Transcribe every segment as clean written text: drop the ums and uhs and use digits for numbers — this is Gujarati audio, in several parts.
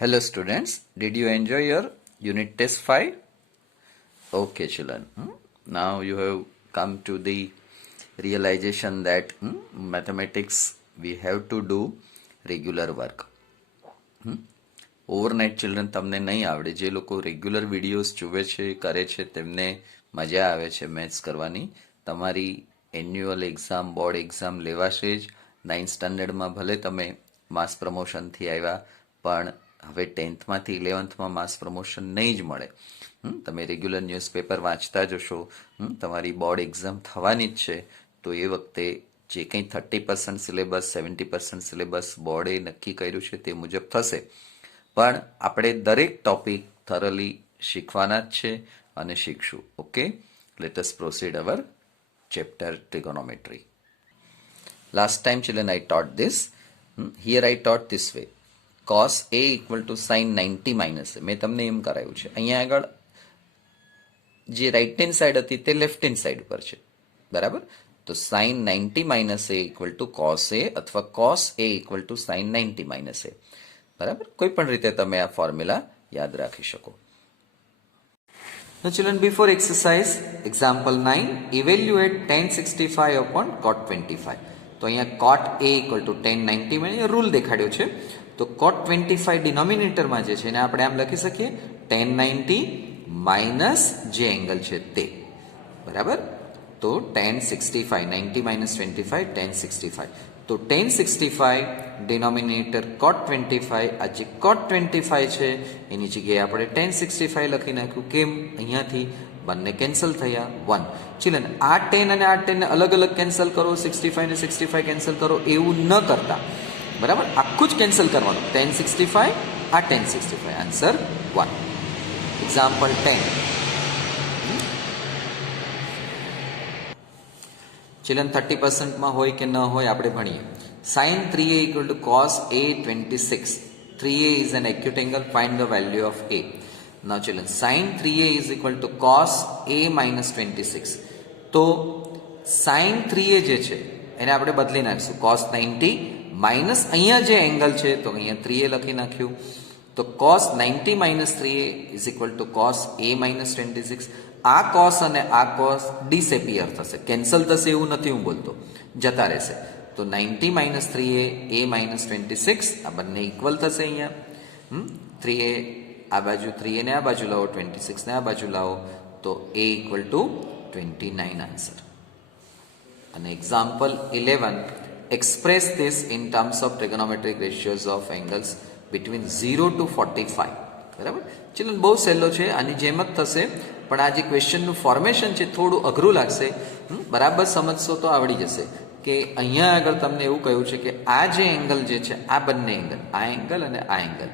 Hello students, did you enjoy your unit test 5? Okay children, now you have come to the realization that mathematics we have to do regular work. Overnight children તમને નહીં આવડે. જે લોકો રેગ્યુલર વિડીયોઝ જુએ છે કરે છે તેમને મજા આવે છે મેથ્સ કરવાની. તમારી એન્યુઅલ એક્ઝામ બોર્ડ એક્ઝામ લેવાશે જ. 9th સ્ટાન્ડર્ડમાં ભલે તમે માસ પ્રમોશનથી આવ્યા પણ હવે 10thમાંથી 11thમાં માસ પ્રમોશન નહીં જ મળે. તમે રેગ્યુલર ન્યૂઝપેપર વાંચતા જશો, તમારી બોર્ડ એક્ઝામ થવાની જ છે, તો એ વખતે જે કંઈ 30% સિલેબસ 70% સિલેબસ બોર્ડે નક્કી કર્યું છે તે મુજબ થશે. પણ આપણે દરેક ટોપિક થરલી શીખવાના જ છે અને શીખશું. Okay, let us proceed our chapter trigonometry. Last time children I taught this. Here I taught this way. cos A equal to sin 90 minus A. મેં તમને એમ કરાયું છે. અહીંયા આગળ જે રાઇટ હેન્ડ સાઈડ હતી તે લેફ્ટ હેન્ડ સાઈડ પર છે, બરાબર? તો sin 90 minus A equal to cos A અથવા cos A equal to sin 90 minus A. બરાબર? કોઈ પણ રીતે તમે આ ફોર્મ્યુલા યાદ રાખી શકો. Now children, before exercise, example 9, evaluate tan 65 upon cot 25. તો અહીંયા cot A equal to tan 90 માં રૂલ દેખાડ્યો છે. તો cot 25 ડિનોમિનેટરમાં જે છે એને આપણે આમ લખી શકીએ tan 90 માઇનસ જે એંગલ છે તે, બરાબર? તો tan 65, 90 minus 25, tan 65. તો tan 65 ડિનોમિનેટર cot 25, આ જે cot 25 છે એની જગ્યાએ આપણે tan 65 લખી નાખ્યું. કેમ? અહીંયાથી બંને કેન્સલ થયા 1. ચિલ્ડ્રન, આ 10 અને આ 10 ને અલગ અલગ કેન્સલ કરો, 65 ને 65 કેન્સલ કરો, એવું ન કરતા, બરાબર? આખું જ કેન્સલ કરવાનું. tan 65 આ tan 65, આન્સર 1. એક્ઝામ્પલ 10. ચિલ્ડ્રન 30% હોય કે ન હોય આપણે ભણીએ. sin 3a equal to cos a 26. 3a is an acute angle. Find the value of a. Now children, sin 3a is equal to cos a minus 26. તો sin 3a જે છે એને આપણે બદલી નાખીશું. cos 90 માઇનસ અહીંયા જે એંગલ છે તો અહીંયા 3a લખી નાખ્યું. તો cos 90 minus 3a is equal to cos a minus 26. આ cos અને આ cos ડિસેપિયર થશે, કેન્સલ થશે એવું નથી હું બોલતો, જતા રહેશે. તો 90 minus 3a a minus 26 આ બંને ઇક્વલ થશે. અહીંયા 3a આ બાજુ, 3a ને આ બાજુ લાવો, 26 ને આ બાજુ લાવો, તો a equal to 29 આન્સર. અને example 11, express this in terms of trigonometric ratios of angles between 0 to 45. બરાબર? ચલો, બહુ સહેલો છે, આની જેમ જ થશે, પણ આ જે ક્વેશ્ચનનું ફોર્મેશન છે થોડું અઘરું લાગશે. બરાબર સમજશો તો આવડી જશે કે અહીંયા આગળ તમને એવું કહ્યું છે કે આ જે એંગલ જે છે, આ બંને એંગલ, આ એંગલ અને આ એંગલ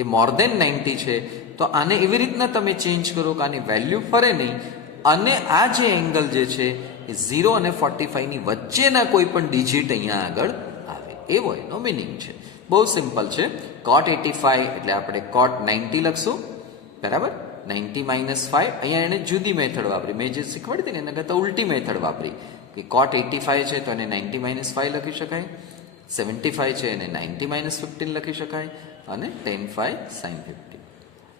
એ મોર દેન 90 છે. તો આને એવી રીતના તમે ચેન્જ કરો કે આની વેલ્યુ ફરે નહીં, અને આ જે એંગલ જે છે એ 0 અને 45 ની વચ્ચેના કોઈ પણ ડિજિટ અહીંયા આગળ આવે, એવો એનો મિનિંગ છે. બહુ સિમ્પલ છે. cot 85 એટલે આપણે cot 90 લખશું, બરાબર? 90 minus 5, અહીંયા એને જુદી મેથડ વાપરી, મેં જે શીખવાડી હતી ને એના કરતાં ઉલટી મેથડ વાપરી કે cot 85 છે તો એને 90 minus 5 લખી શકાય, 75 છે એને 90 minus 15 લખી શકાય, અને tan 5 sin 50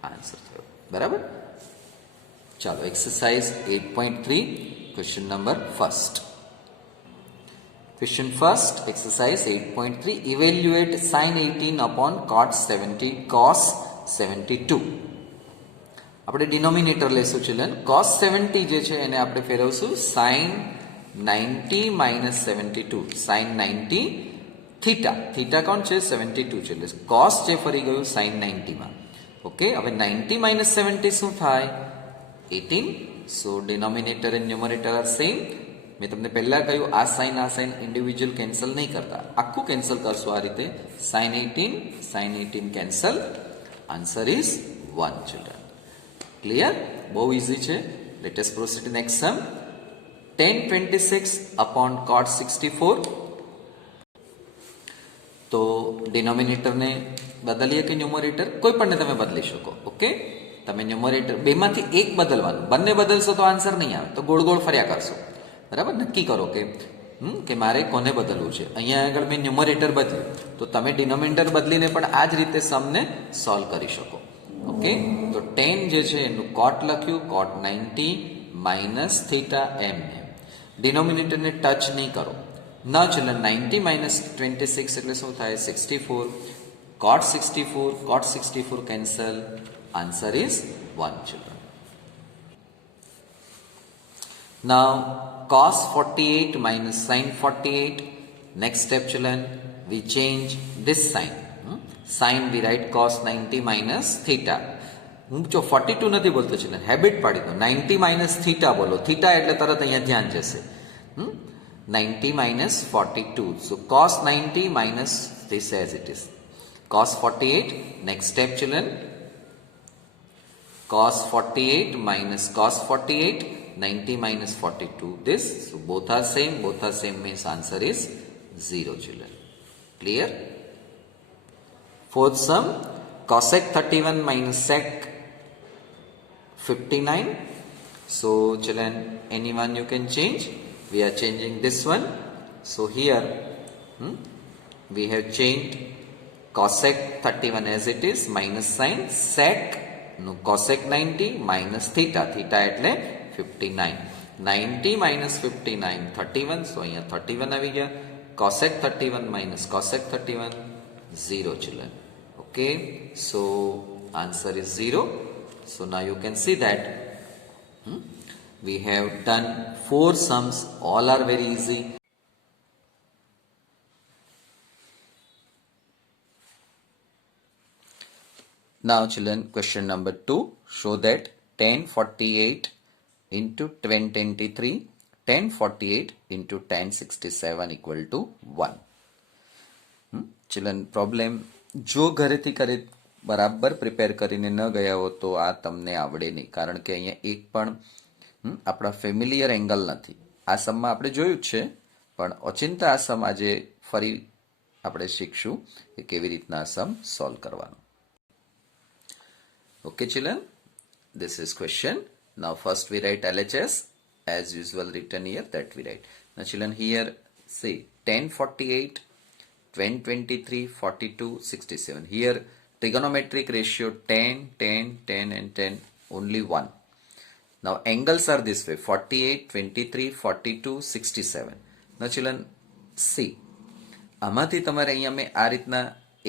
આન્સર થયો, બરાબર? ચાલો, exercise 8.3, question number first. Question first, exercise 8.3, evaluate sin 18 upon cos 72. આપણે ડિનોમિનેટર લેશું ચિલ્ડ્રન. cos 70 જે છે એને આપણે ફેરવશું sin 90 minus 72. sin 90 theta, theta કોણ છે? 72 છે, એટલે cos જે ફરી ગયું sin 90 માં. ઓકે, હવે 90 minus 70 શું થાય? 18. So denominator and numerator are same. મેં તમને પહેલા કહ્યું આ સાઇન ઇન્ડિવિજ્યુઅલ કેન્સલ નહીં કરતા, આખું કેન્સલ કરશું આ રીતે. sin 18 cancel, answer is 1 children. Clear? બહુ ઇઝી છે. Let us proceed to next sum. tan 26 upon cot 64. તો ડિનોમિનેટરને બદલીએ કે ન્યુમરેટર? કોઈ પણને તમે બદલી શકો. ઓકે, તમે ન્યુમરેટર બેમાંથી એક બદલવાનું, બંને બદલશો તો આન્સર નહીં આવે, તો ગોળ ગોળ ફર્યા કરશો. બરાબર? નક્કી કરો કે કે મારે કોને બદલવું છે. અહીંયા આગળ મેં ન્યુમરેટર બદલ્યું તો તમે ડિનોમિનેટર બદલીને પણ આ જ રીતે સમને સોલ્વ કરી શકો. ઓકે, તો 10 જે છે એનું કોટ લખ્યું, કોટ 90 માઇનસ થીટા એમ. ડિનોમિનેટરને ટચ નહીં કરો. ના ચલો 90 માઇનસ 26 એટલે શું થાય 64. cot 64 cancel. Answer is 1 children. Now cos 48 minus sin 48. Next step children, we change this sign. Sin we write cos 90 minus theta. હું જો 42 નથી બોલતો છે, હેબિટ પાડી દો. 90 માઇનસ થીટા બોલો. થીટા એટલે તરત અહીંયા ધ્યાન જશે. 90 minus 42. So cos 90 minus this as it is. Cos 48. Next step children. Cos 48 minus cos 48. 90 minus 42. This. So both are same. Both are same means answer is 0 children. Clear? Fourth sum. Cosec 31 minus sec 59. So children, anyone you can change. We are changing this one. So here we have changed cosec 31 as it is minus sin sec no cosec 90 minus theta. Theta એટલે 59. 90 minus 59 31. So અહીંયા 31 આવી ગયા. Cosec 31 minus cosec 31 0 children. Okay, so answer is 0. So now you can see that we have done 4 sums. All are very easy. Now children, question number 2. Show that 1048 into 1023, 1048 into 1067 equal to 1. Children, problem જો ઘરેથી કરે બરાબર પ્રિપેર કરીને ન ગયા હો તો આ તમને આવડે નહીં, કારણ કે અહીંયા એક પણ આપણા ફેમિલિયર એંગલ નથી. આ સમમાં આપણે જોયું જ છે, પણ ઓચિંતા આ સમ આજે ફરી આપણે શીખશું કે કેવી રીતના આ સમ સોલ્વ કરવાનો. Okay children, this is question. Now first we write LHS as usual written here, that we write. Now children, here see 1048, 1023, 42, 67. Here trigonometric ratio 10, 10, 10 and 10, only 1. Now angles are this way, 48, 23, 42, 67. Now children, see આમાંથી તમારે અહીંયા મેં આ રીતના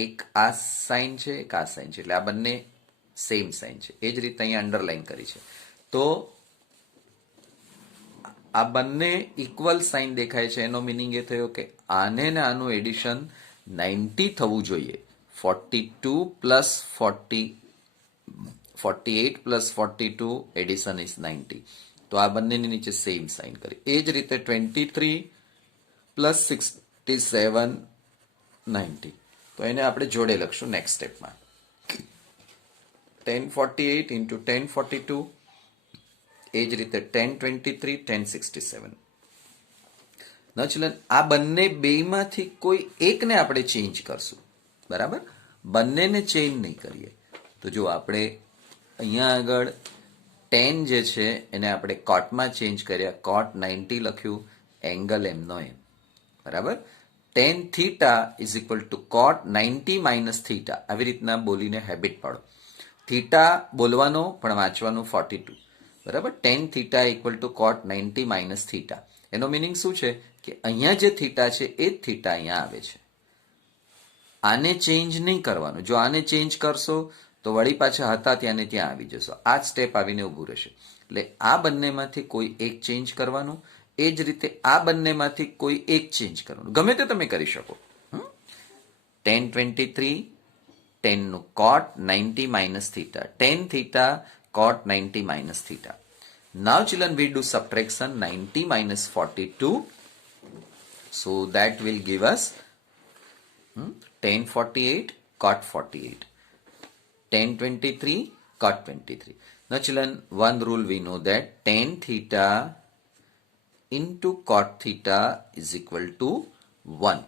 એક આ સાઇન છે, એક આ સાઇન છે, એટલે આ બંને સેમ સાઇન છે. એ જ રીતે અહીંયા અંડરલાઈન કરી છે. તો આ બંને ઇક્વલ સાઇન દેખાય છે. એનો મિનિંગ એ થયો કે આને ને આનું એડિશન 90 થવું જોઈએ. 42 પ્લસ 48 પ્લસ 42 એડિશન ઇઝ 90. તો આ બંનેની નીચે સેમ સાઇન કરી. એ જ રીતે 23 પ્લસ 67 90. તો એને આપણે જોડે લખશું નેક્સ્ટ સ્ટેપમાં. 1048 into 1042, એ જ રીતે 1023, 1067. ના ચલન આ બંને બેમાંથી કોઈ એકને આપણે ચેન્જ કરશું, બરાબર? બંનેને ચેન્જ નહીં કરીએ. તો જો આપણે અહીંયા આગળ 10 જે છે એને આપણે કોટમાં ચેન્જ કર્યા, કોટ 90 લખ્યું, એંગલ એમનો એમ, બરાબર? tan theta is equal to cot 90 minus theta. આવી રીતના બોલીને હેબિટ પાડો. થીટા બોલવાનો પણ વાંચવાનું 42, બરાબર? tan theta equal to cot 90 minus theta. એનો મિનિંગ શું છે કે અહીંયા જે થીટા છે એ જ થીટા અહીંયા આવે છે. આને ચેન્જ નહીં કરવાનું. જો આને ચેન્જ કરશો તો વળી પાછા હતા ત્યાંને ત્યાં આવી જશો. આ જ સ્ટેપ આવીને ઊભું રહેશે. એટલે આ બંનેમાંથી કોઈ એક ચેન્જ કરવાનું, એ જ રીતે આ બંનેમાંથી કોઈ એક ચેન્જ કરવાનું. ગમે તે તમે કરી શકો. 1023, 10 નું cot 90 minus theta. tan theta cot 90 minus theta. Now children, we do subtraction. 90 minus 42. So that will give us 1048 cot 48. 1023 cot 23. Now children, one rule we know that tan theta into cot theta is equal to 1.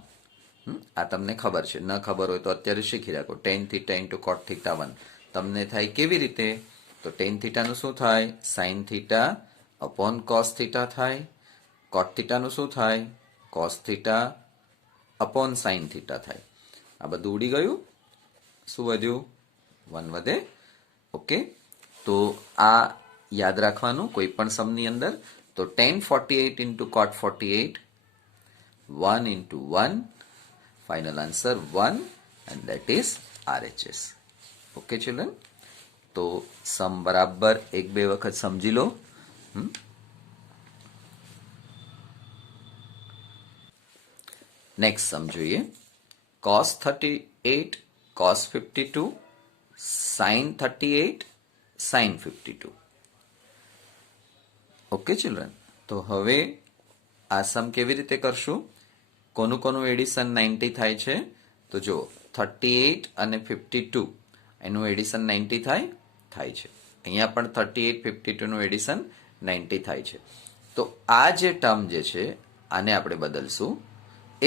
આ તમને ખબર છે. ન ખબર હોય તો અત્યારે શીખી રાખો. tan theta into cot theta 1 તમને થાય કેવી રીતે? તો tan theta નું શું થાય? sin theta upon cos theta થાય. cot theta નું શું થાય? Cos theta upon sine theta થાય. આ બધું ઉડી ગયું. શું વધ્યું? 1 વધે. ઓકે, તો આ યાદ રાખવાનું કોઈ પણ સમની અંદર. તો tan 48 into cot 48, 1 into 1, final answer 1, and that is RHS. Okay children, તો સમ બરાબર એક બે વખત સમજી લો. નેક્સ્ટ સમ જોઈએ. cos 38 cos 52 sin 38 sin 52. Okay children, તો હવે આ સમ કેવી રીતે કરશું? કોનું એડિશન 90 થાય છે? તો જો 38 અને 52 એનું એડિશન 90 થાય છે. અહીંયા પણ 38 52 નું એડિશન 90 થાય છે. તો આ જે ટર્મ જે છે આને આપણે બદલશું.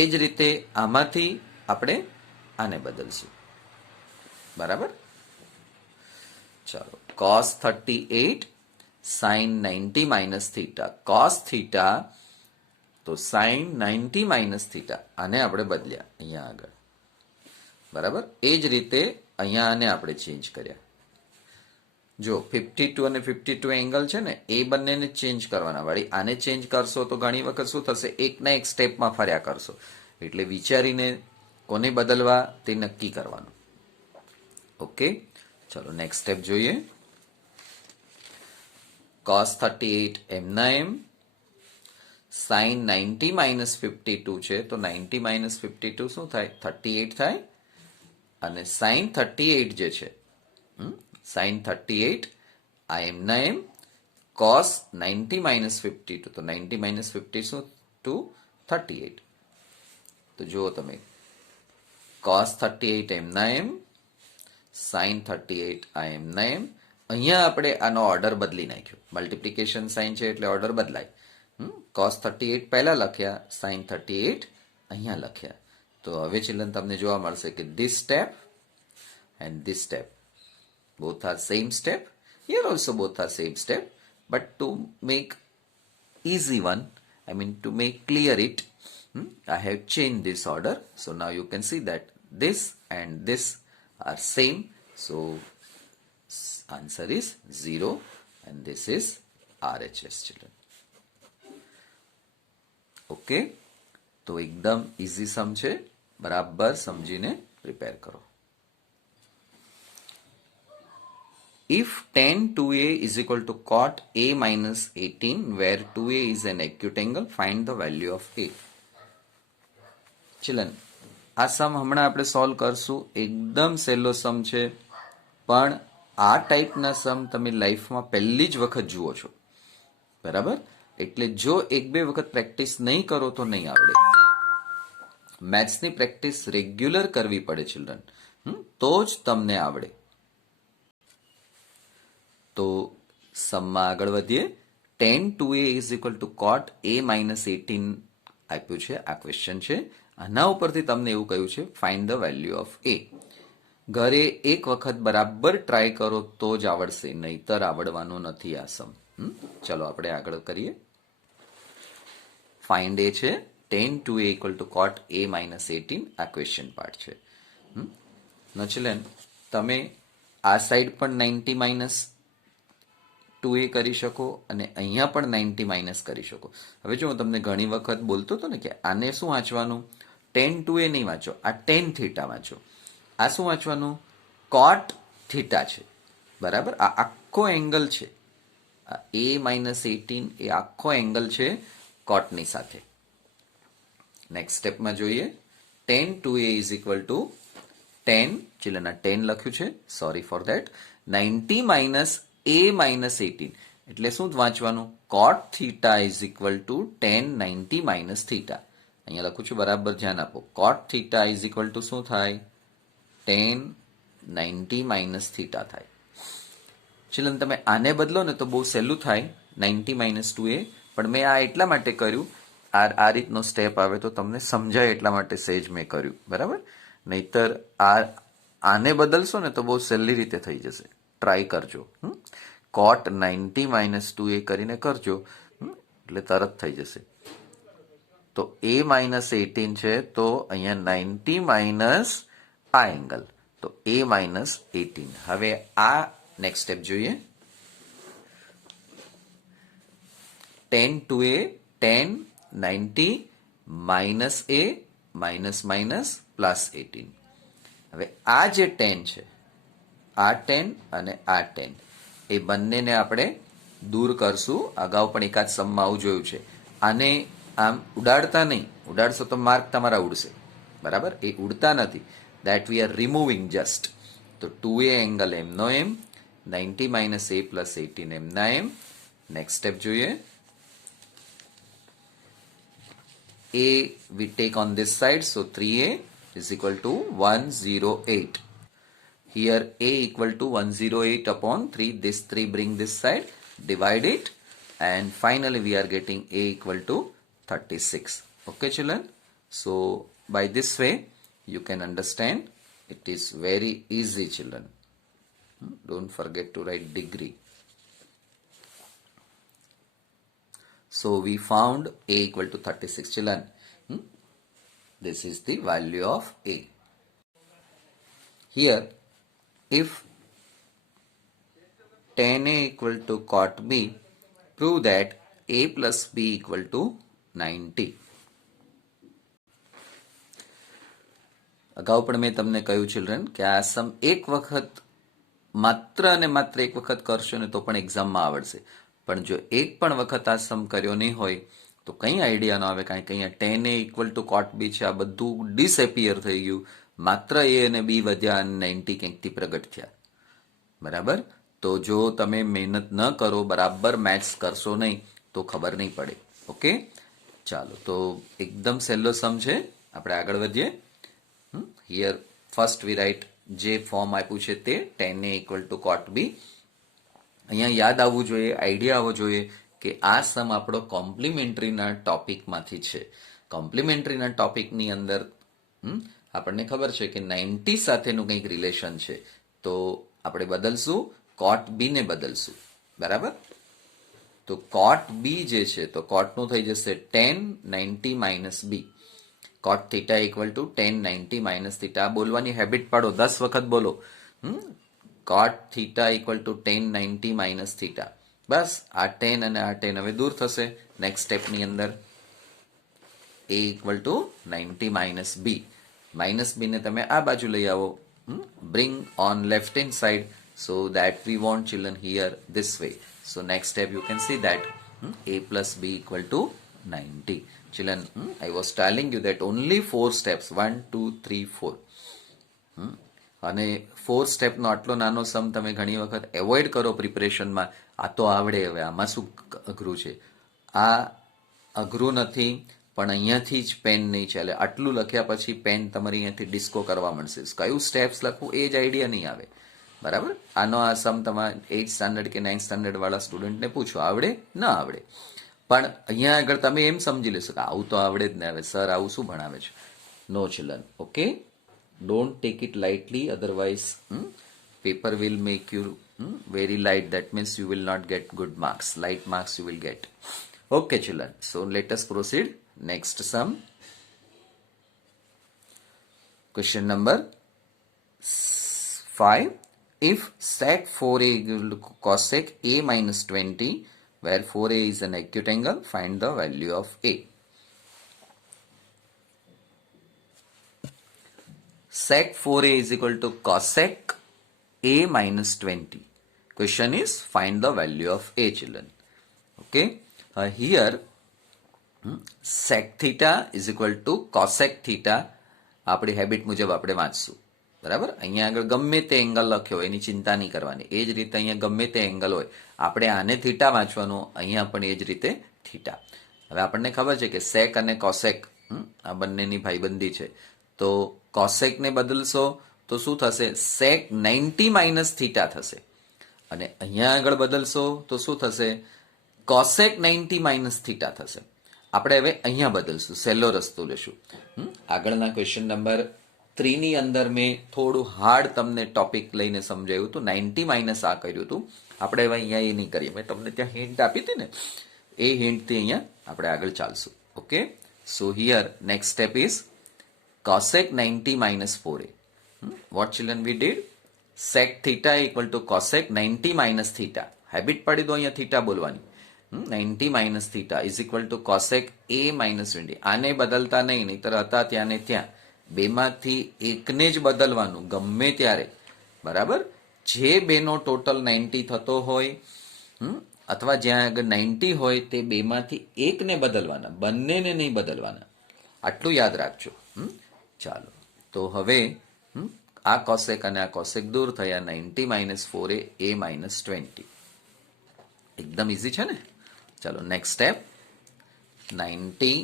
એ જ રીતે આમાંથી આપણે આને બદલશું. બરાબર? ચાલો, cos 38 sin 90 minus theta, cos theta તો sin 90 minus theta, આને આપણે બદલ્યા અહીંયા આગળ. બરાબર? એ જ રીતે અહીંયા આને આપણે ચેન્જ કર્યા. જો 52 અને 52 એંગલ છે ને, એ બંનેને ચેન્જ કરવાના. વાળી આને ચેન્જ કરશો તો ઘણી વખત શું થશે? એકના એક સ્ટેપમાં ફર્યા કરશો. એટલે વિચારીને કોને બદલવા તે નક્કી કરવાનું. ઓકે, ચલો નેક્સ્ટ સ્ટેપ જોઈએ. cos 38 એમના એમ, sin 90 minus 52 છે તો 90 minus 52 શું થાય? 38 થાય. અને sin 38 જે છે, sin 38 આ એમના એમ, cos 90 minus 52 તો 90 minus 50 શું? 38. તો જુઓ તમે, cos 38 એમના એમ, sin 38 આ એમના એમ. અહીંયા આપણે આનો ઓર્ડર બદલી નાખ્યો. મલ્ટિપ્લિકેશન સાઇન છે એટલે ઓર્ડર બદલાય. cos 38 પહેલા લખ્યા, sin 38 અહીંયા લખ્યા. તો હવે ચિલ્ડ્રન તમને જોવા મળશે કે this step and this step both are same step. Here also both are same step. But to make easy one, I mean to make clear it, I have changed this order. So now you can see that this and this are same. So answer is 0 and this is RHS children. Okay, તો એકદમ ઇઝી સમ છે. બરાબર સમજીને પ્રિપેર કરો. If tan 2a is equal to cot a minus 18, where 2a is an acute angle, find the value of a. Children, આ સમ હમણાં આપણે સોલ્વ કરશું. એકદમ સહેલો સમ છે, પણ આ ટાઈપના સમ તમે લાઈફમાં પહેલી જ વખત જુઓ છો. બરાબર? એટલે જો એક બે વખત પ્રેક્ટિસ નહીં કરો તો નહીં આવડે. મેથ્સની પ્રેક્ટિસ રેગ્યુલર કરવી પડે ચિલ્ડ્રન, તો જ તમને આવડે. તો સમમાં આગળ વધીએ. tan 2a is equal to cot a minus 18 આપ્યું છે, આ ક્વેશ્ચન છે. આના ઉપરથી તમને એવું કહ્યું છે find the value of a. ઘરે એક વખત બરાબર ટ્રાય કરો તો જ આવડશે, નહીતર આવડવાનું નથી આ સમ. ચલો આપણે આગળ કરીએ. ફાઇન્ડ એ છે tan 2a equal to cot a minus 18, આ ક્વેશ્ચન પાર્ટ છે. નચલેન તમે આ સાઈડ પણ 90 માઇનસ 2a કરી શકો અને અહીંયા પણ 90 માઇનસ કરી શકો. હવે જો હું તમને ઘણી વખત બોલતો હતો ને કે આને શું વાંચવાનું? tan 2a નહીં વાંચો, આ tan થીટા વાંચો. આ શું વાંચવાનું? cot થીટા છે. બરાબર? આ આખો એંગલ છે. આ a minus 18 એ આખો એંગલ છે કોટની સાથે. નેક્સ્ટ સ્ટેપમાં જોઈએ. tan 2a is equal to tan, children આ 10 લખ્યું છે, sorry for that, 90 minus a minus 18 એટલે શું વાંચવાનું? cot theta is equal to tan 90 minus theta. અહીંયા લખું છું, બરાબર ધ્યાન આપો. cot theta is equal to શું થાય? tan 90 minus theta થાય. ચિલ્ડ્રન તમે આને બદલો ને તો બહુ સહેલું થાય, 90 minus 2a. પણ મેં આ એટલા માટે કર્યું, આ રીતનો સ્ટેપ આવે તો તમને સમજાય એટલા માટે સહેજ મેં કર્યું. બરાબર? નહીતર આને બદલશો ને તો બહુ સહેલી રીતે થઈ જશે. ટ્રાય કરજો. cot 90 minus 2a કરીને કરજો, એટલે તરત થઈ જશે. તો a માઇનસ 18 છે, તો અહીંયા 90 માઇનસ આ એંગલ, તો a માઇનસ 18. હવે આ નેક્સ્ટ સ્ટેપ જોઈએ. 10 to a 10 90 minus a minus minus plus 18. હવે આ જે 10 છે, આ 10 અને આ 10 એ બંનેને આપણે દૂર કરશું. અગાઉ પણ એકાદ સમમાં આવું જોયું છે. આને આમ ઉડાડતા નહીં, ઉડાડશો તો માર્ક તમારા ઉડશે, બરાબર? એ ઉડતા નથી, that we are removing just. તો 2a એંગલ એમનો એમ, 90 માઇનસ a પ્લસ 18 એમના એમ. નેક્સ્ટ સ્ટેપ જોઈએ. a we take on this side, so 3a is equal to 108. Here a equal to 108 upon 3, this 3 bring this side, divide it, and finally we are getting a equal to 36. Okay children, so by this way you can understand, it is very easy children. Don't forget to write degree. So we found a equal to 36 children. This is the value of a. Here if tan a equal to cot b, prove that a plus b equal to 90. અગાઉ પણ મેં તમને કહ્યું ચિલ્ડ્રન કે આ સમ એક વખત માત્ર અને માત્ર એક વખત કરશો ને તો પણ એક્ઝામમાં આવડશે, પણ જો એક પણ વખત આ સમ કર્યો નહીં હોય તો કંઈ આઈડિયા ન આવે, કારણ કે અહીંયા ટેન એ ઇક્વલ ટુ કોટ બી છે, આ બધું ડિસએપિયર થઈ ગયું, માત્ર એ અને બી વધ્યા અને 90 ક્યાંકથી પ્રગટ થયા, બરાબર? તો જો તમે મહેનત ન કરો, બરાબર મેથ્સ કરશો નહીં તો ખબર નહીં પડે. ઓકે, ચાલો તો એકદમ સહેલો સમ છે, આપણે આગળ વધીએ. હિયર ફર્સ્ટ વી રાઇટ જે ફોર્મ આપ્યું છે તે ટેન એ ઇક્વલ ટુ કોટ બી. અહીંયા યાદ આવવું જોઈએ, આઈડિયા આવવો જોઈએ કે આ સમ આપણો કોમ્પ્લિમેન્ટરીના ટોપિકમાંથી છે. કોમ્પ્લિમેન્ટરીના ટોપિકની અંદર આપણને ખબર છે કે 90 સાથેનું કંઈક રિલેશન છે, તો આપણે બદલશું, કોટ બી ને બદલશું, બરાબર? તો કોટ બી જે છે તો કોટનું થઈ જશે 10 90 minus B. Cot theta equal to 10 90 minus theta. બોલવાની હેબિટ પાડો, 10 વખત બોલો. Cot theta equal to 10 90 minus theta. બસ આ 10 અને આ 10 હવે દૂર થશે. નેક્સ્ટ સ્ટેપની અંદર a equal to 90 minus B. Minus B ને તમે આ બાજુ લઈ આવો, bring on left hand side, so that we want children here this way. So next step you can see that a plus b equal to 90. Children, I was telling you that only 4 steps, 1 2 3 4. અને 4 સ્ટેપનો આટલો નાનો સમ તમે ઘણી વખત એવોઇડ કરો પ્રિપરેશનમાં. આ તો આવડે, હવે આમાં શું અઘરું છે? આ અઘરું નથી, પણ અહીંયાથી જ પેન નહીં ચાલે. આટલું લખ્યા પછી પેન તમારી અહીંયાથી ડિસ્કો કરવા મળશે. કયું સ્ટેપ્સ લખવું એ જ આઈડિયા નહીં આવે, બરાબર? આનો આ સમ તમારા 8th સ્ટાન્ડર્ડ કે 9th સ્ટાન્ડર્ડ વાળા સ્ટુડન્ટને પૂછો, આવડે ન આવડે. પણ અહીંયા આગળ તમે એમ સમજી લેશો કે આવું તો આવડે જ ને, હવે સર આવું શું ભણાવે છે. No children, okay, don't take it lightly, otherwise paper will make you very light. That means you will not get good marks, light marks you will get. Okay children, so let us proceed. Next sum, question number 5. If sec 4a equal to cosec a minus 20, where 4a is an acute angle, find the value of a. Sec 4a is equal to cosec a minus 20. Question is find the value of a children. Okay, here sec theta is equal to cosec theta. આપણી હેબિટ મુજબ આપણે વાંચશું, બરાબર? અહીંયા આગળ ગમે તે એંગલ લખ્યો હોય એની ચિંતા નહીં કરવાની. એ જ રીતે અહીંયા ગમે તે એંગલ હોય, આપણે આને થીટા વાંચવાનું, અહીંયા પણ એ જ રીતે થીટા. હવે આપણને ખબર છે કે સેક અને કોસેક આ બંનેની ભાઈબંધી છે, તો કોસેક ને બદલશો તો શું થશે? સેક 90 માઇનસ થીટા થશે. અને અહીંયા આગળ બદલશો તો શું થશે? કોસેક 90 માઇનસ થીટા થશે. આપણે હવે અહીંયા બદલશું, સહેલો રસ્તો લેશું. આગળના ક્વેશ્ચન નંબર 3 ની અંદર મેં થોડું હાર્ડ તમને ટોપિક લઈને સમજાવ્યું હતું, 90 માઇનસ આ કર્યું હતું. આપણે હવે અહીંયા એ નહીં કરીએ, મેં તમને ત્યાં હિન્ટ આપી હતી ને, એ હિન્ટથી અહીંયા આપણે આગળ ચાલશું. Okay, So here next step is cosec 90 minus 4a. What children we did? Sec theta equal to cosec 90 minus theta. Habit પડી દો અહીંયા theta બોલવાની. 90 minus theta is equal to cosec a minus 20. આને બદલતા નહીં, નહીતર હતા ત્યાં ને ત્યાં. બેમાંથી એકને જ બદલવાનું ગમે ત્યારે. બરાબર? જે બેનો ટોટલ 90 થતો હોય અથવા જ્યાં આગળ 90 હોય તે બેમાંથી એકને બદલવાના, બંનેને નહીં બદલવાના. આટલું યાદ રાખજો. ચાલો તો હવે આ કોસેક અને આ કોસેક દૂર થયા. 90 માઇનસ 4a a માઇનસ 20. એકદમ ઇઝી છે ને. ચાલો નેક્સ્ટ સ્ટેપ. 90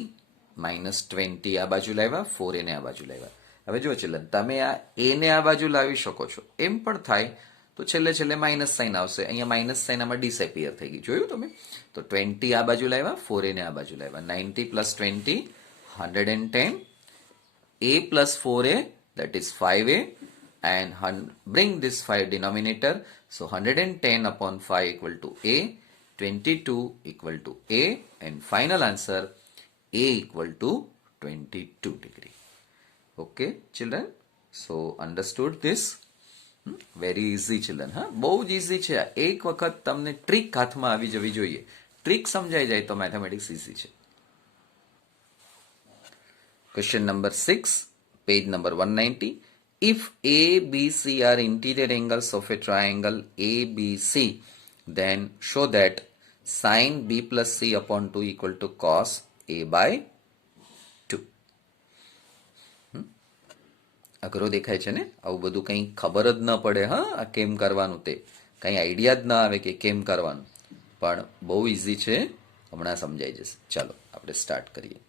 માઇનસ 20 આ બાજુ લાવ્યા, 4a ને આ બાજુ લાવ્યા. હવે જો ચિલ્ડ્રન તમે આ a ને આ બાજુ લાવી શકો છો. એમ પણ થાય તો છેલ્લે છેલ્લે માઇનસ સાઇન આવશે. અહીંયા માઇનસ સાઇન આમાં ડિસએપિયર થઈ ગઈ. જોયું તમે? તો 20 આ બાજુ લાવ્યા, 4a ને આ બાજુ લાવ્યા. 90 plus 20 110. a plus 4a, that is 5a, and bring this 5 denominator. So 110 upon 5 equal to a, 22 equal to a, and final answer a equal to 22 degree. Okay children, so understood this? Very easy children. બહુ જ easy છે. એક વખત તમને ટ્રીક હાથમાં આવી જવી જોઈએ. ટ્રીક સમજાઈ જાય તો મેથેમેટિક્સ easy છે. Question number 6, page number 190. If A, B, C are interior angles of a triangle ABC, then show that sin B plus C upon 2 equal to cos A by 2. અઘરો દેખાય છે ને? આવું બધું કંઈ ખબર જ ન પડે. આ કેમ કરવાનું તે કંઈ આઈડિયા જ ન આવે કે કેમ કરવાનું, પણ બહુ ઇઝી છે. હમણાં સમજાઈ જશે. ચાલો આપણે સ્ટાર્ટ કરીએ.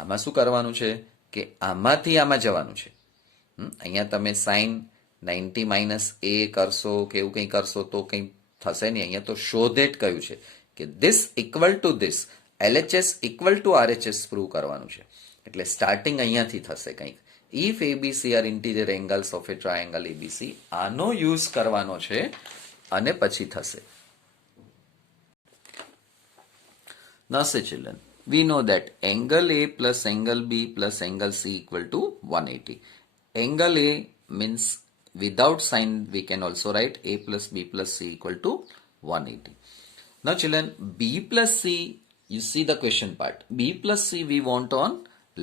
આમાં શું કરવાનું છે કે આમાંથી આમાં જવાનું છે. અહીંયા તમે સાઇન 90 માઇનસ એ કરશો કે એવું કંઈ કરશો તો કંઈ થશે નહીં. અહીંયા તો શો ધેટ કહ્યું છે કે this equal to this, LHS equal to RHS prove કરવાનું છે. એટલે સ્ટાર્ટિંગ અહીંયાથી થશે કંઈક. If ABC are interior angles of a triangle ABC, આનો યુઝ કરવાનો છે અને પછી થશે. Now say children, we know that angle A plus angle B plus angle C equal to 180. Angle A means without sign we can also write A plus B plus C equal to 180. Now children, B plus C, you see the question part. B plus C we want on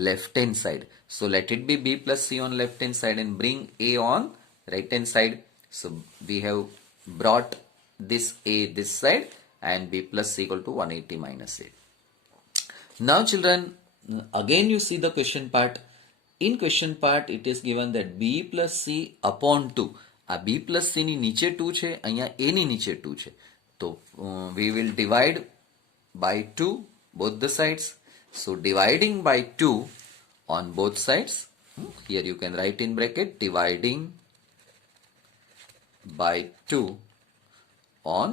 left hand side. So let it be B plus C on left hand side and bring A on right hand side. So we have brought this A this side and B plus C equal to 180 minus A. Now children, again you see the question part. In question part it is given that B plus C upon 2. આ B plus C ની નીચે 2 છે, અહીંયા A ની નીચે 2 છે. તો we will divide by 2 both the sides. So dividing by 2 on both sides. Here you can write in bracket dividing by 2 on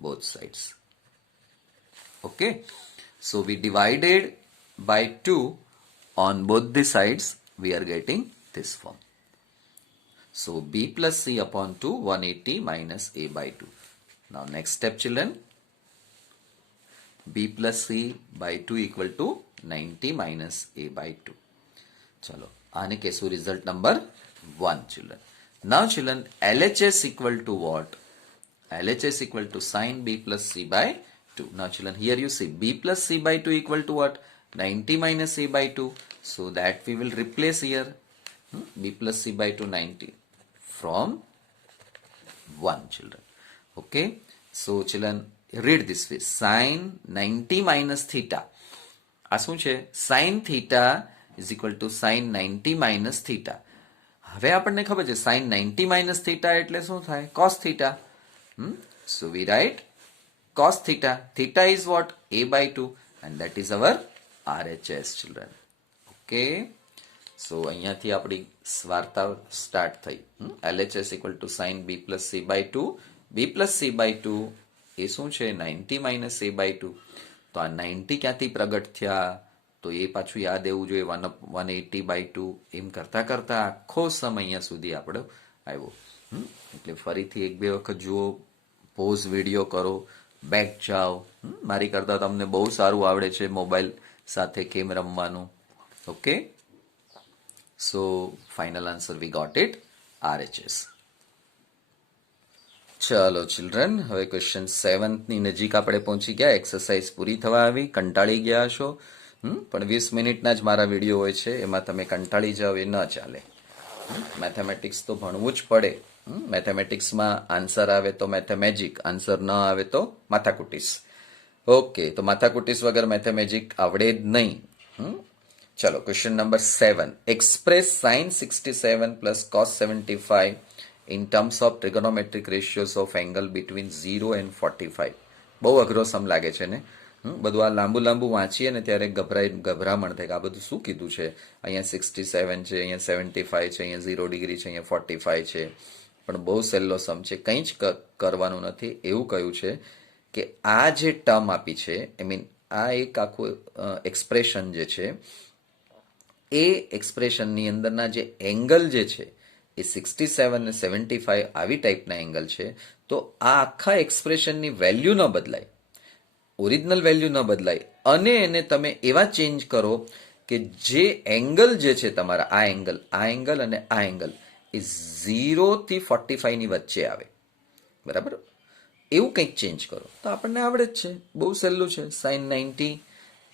both sides. Okay. So we divided by 2 on both the sides, we are getting this form. So B plus C upon 2, 180 minus A by 2. Now next step children, B plus C by 2 equal to 90 minus A by 2. Chalo, aane kesu result number 1 children. Now children, LHS equal to what? LHS equal to sin B plus C by 2. Now children, here you see B plus C by 2 equal to what? 90 minus A by 2. So that we will replace here. B plus C by 2 90 from 1 children. Okay. So children, read this way. Sin 90 minus theta. આ શું છે? Sin theta is equal to sin 90 minus theta. હવે આપણને ખબર છે sin 90 minus theta એટલે શું થાય? Cos theta. So we write cos theta. Theta is what? A by 2 and that is our RHS children. Okay. So અહીંયાથી આપણી વાર્તા સ્ટાર્ટ થઈ. LHS equal to sin B plus C by 2. B plus C by 2 એ શું છે? 90 minus A by 2. તો આ 90 ક્યાંથી પ્રગટ થયા? તો એ પાછું યાદ એવું જોઈએ 180 by 2 એમ કરતા કરતા આખો સમય અહીંયા સુધી આપણો આવ્યો. એટલે ફરીથી એક બે વખત જુઓ, પોઝ વિડીયો કરો, બેક જાઓ. મારી કરતાં તમને બહુ સારું આવડે છે મોબાઈલ સાથે કેમ રમવાનું. Okay, so final answer we got it RHS. ચલો ચિલ્ડ્રન, હવે ક્વેશ્ચન 7ની નજીક આપણે પહોંચી ગયા. એક્સરસાઇઝ પૂરી થવા આવી. કંટાળી ગયા છો, પણ 20 મિનિટના જ મારા વિડીયો હોય છે, એમાં તમે કંટાળી જાઓ એ ન ચાલે. મેથેમેટિક્સ તો ભણવું જ પડે. મેથેમેટિક્સમાં આન્સર આવે તો મેથેમેજિક, આન્સર ન આવે તો માથાકુટીસ. ઓકે, તો માથાકુટીસ વગર મેથેમેજિક આવડે જ નહીં. ચલો, question number 7. Express sin 67 plus cos 75 in terms of trigonometric ratios of angle between 0 and 45. બહુ અઘરો સમ લાગે છે ને. બધું આ લાંબુ લાંબુ વાંચીએ ને ત્યારે ગભરામણ થાય કે આ બધું શું કીધું છે. અહીંયા 67 છે, અહીંયા 75 છે, અહીંયા 0 ડિગ્રી છે, અહીંયા 45 છે. પણ બહુ સહેલો સમ છે, કંઈ જ કરવાનું નથી. એવું કહ્યું છે કે આ જે ટર્મ આપી છે, આઈ મીન આ એક આખું એક્સપ્રેશન જે છે, એ એક્સપ્રેશનની અંદરના જે એંગલ જે છે એ 67 અને 75 આવી ટાઈપના એંગલ છે. તો આ આખા એક્સપ્રેશનની વેલ્યુ ન બદલાય, ઓરિજિનલ વેલ્યુ ન બદલાય, અને એને તમે એવા ચેન્જ કરો કે જે એંગલ જે છે તમારા, આ એંગલ અને આ એંગલ એ 0 થી 45 ની વચ્ચે આવે. બરાબર, એવું કંઈક ચેન્જ કરો તો આપણને આવડે જ છે. બહુ સહેલું છે. sin 90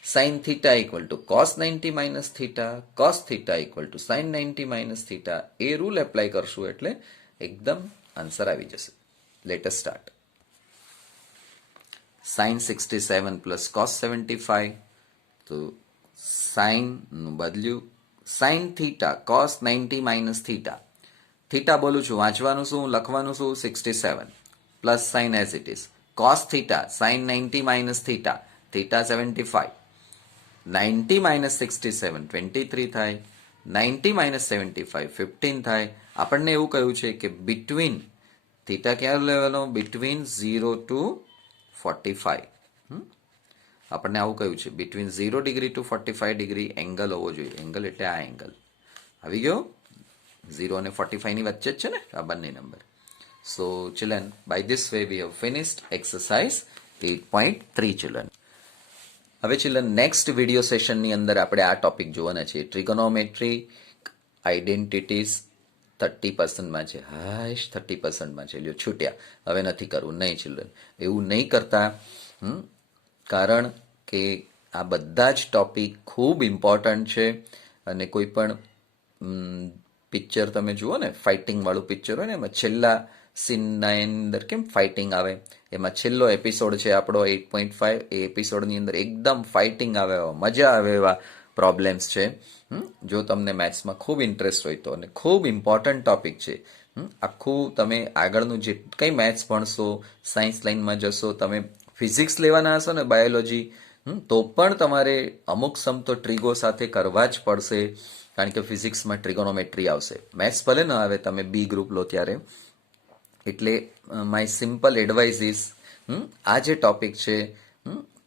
sin theta equal to cos 90 minus theta, cos theta equal to sin 90 minus theta. A rule apply કરશું એટલે એકદમ આન્સર આવી જશે. Let us start. sin 67 plus cos 75, તો sin નું બદલ્યું sin theta cos 90 minus theta. Theta બોલું છું, વાંચવાનું શું, લખવાનું શું, 67 plus sin as it is, cos theta sin 90 minus theta, theta 75, 90 minus 67 23 થાય, 90 minus 75 15 થાય. આપણને એવું કહ્યું છે કે બિટવીન થીટા ક્યાં લેવાનો, બિટવીન 0 to 45. આપણને આવું કહ્યું છે, between 0 degree to 45 degree angle હોવો જોઈએ. એંગલ એટલે આ એંગલ આવી ગયો. 0 અને 45 ની વચ્ચે જ છે ને આ બંને number. So children, by this way we have finished exercise 8.3 children. હવે ચિલ્ડ્રન, નેક્સ્ટ વિડીયો સેશનની અંદર આપણે આ ટોપિક જોવાના છે. ટ્રિગોનોમેટ્રી આઈડેન્ટિટીઝ 30%માં છે. હાશ, 30%માં છે. લ્યો છૂટ્યા, હવે નથી કરવું. નહીં ચિલ્ડ્રન, એવું નહીં કરતા. કારણ કે આ બધા જ ટોપિક ખૂબ ઇમ્પોર્ટન્ટ છે. અને કોઈ પણ પિક્ચર તમે જુઓ ને, ફાઇટિંગ વાળું પિક્ચર હોય ને, એમાં છેલ્લા સીનના અંદર કેમ ફાઇટિંગ આવે, એમાં છેલ્લો એપિસોડ છે આપણો 8.5. એ એપિસોડની અંદર એકદમ ફાઇટિંગ આવે એવા, મજા આવે એવા પ્રોબ્લેમ્સ છે. જો તમને મેથ્સમાં ખૂબ ઇન્ટરેસ્ટ હોય તો, અને ખૂબ ઇમ્પોર્ટન્ટ ટોપિક છે. આખું તમે આગળનું જે કંઈ મેથ્સ ભણશો, સાયન્સ લાઇનમાં જશો, તમે ફિઝિક્સ લેવાના હશો ને, બાયોલોજી, તો પણ તમારે અમુક સમ તો ટ્રીગો સાથે કરવા જ પડશે. કારણ કે ફિઝિક્સમાં ટ્રિગોનોમેટ્રી આવશે. મેથ્સ ભલે ન આવે, તમે બી ગ્રુપ લો ત્યારે. એટલે માય સિમ્પલ એડવાઇસ ઇઝ, આ જે ટોપિક છે,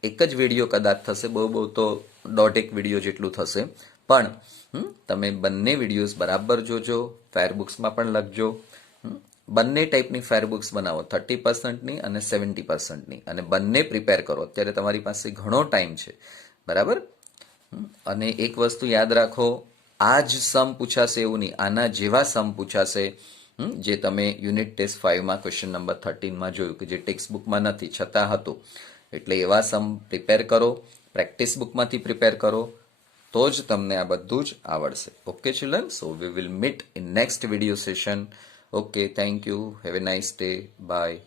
એક જ વિડીયો કદાચ થશે, બહુ તો 1.5 વિડીયો જેટલું થશે. પણ તમે બંને વિડીયોઝ બરાબર જોજો, ફેરબુક્સમાં પણ લખજો. બંને ટાઈપની ફેરબુક્સ બનાવો, 30%ની અને 70%ની, અને બંને પ્રિપેર કરો. અત્યારે તમારી પાસે ઘણો ટાઈમ છે. બરાબર. અને એક વસ્તુ યાદ રાખો, આ જ સમ પૂછાશે એવું નહીં, આના જેવા સમ પૂછાશે, જે તમે યુનિટ ટેસ્ટ 5માં ક્વેશ્ચન નંબર 13માં જોયું, કે જે ટેક્સ્ટ બુકમાં નથી છતાં હતું. એટલે એવા સમ પ્રિપેર કરો, પ્રેક્ટિસ બુકમાંથી પ્રિપેર કરો, તો જ તમને આ બધું જ આવડશે. Okay children, so we will meet in next video session. Okay, thank you, have a nice day, by.